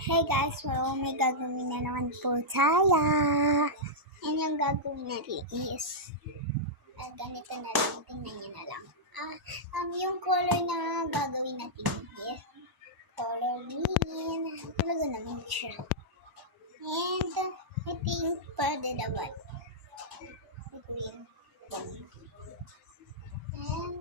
Hey guys, so may gagawin na naman po tayo. Yan yung gagawin natin is, ganito na lang, tingnan nyo na lang. Yung color na gagawin natin is, color green. Talaga naman siya. And, I think pwede dapat. Green. And,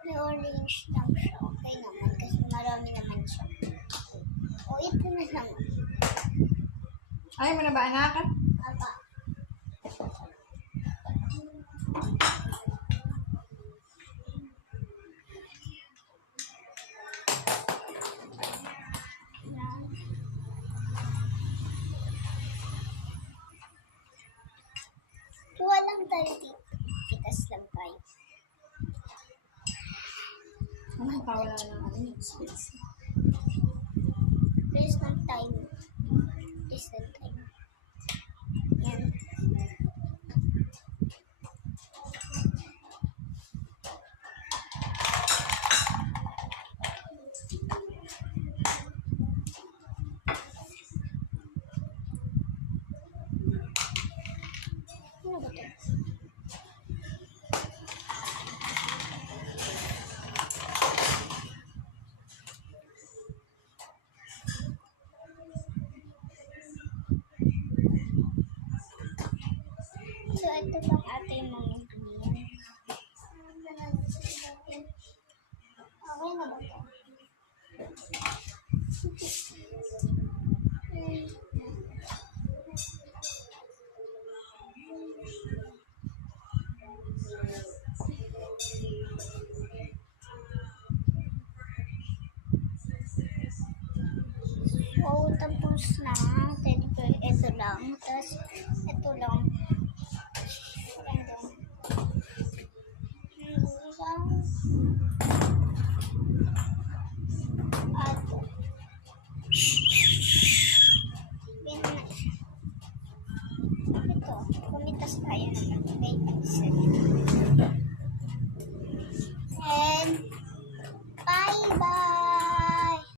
may orange lang siya. Okay naman kasi marami naman siya. O, ito na lang. Ayaw mo na ba, anak? Aba. Kuha lang tayo dito. Tikas lang tayo. Nakawala lang ang space. Please ng time. Please ng time. Yan. Ano ba ito? So, ito bang ating mga green? Okay na ba ito? So, tapos na. Ito lang. Tapos, ito lang.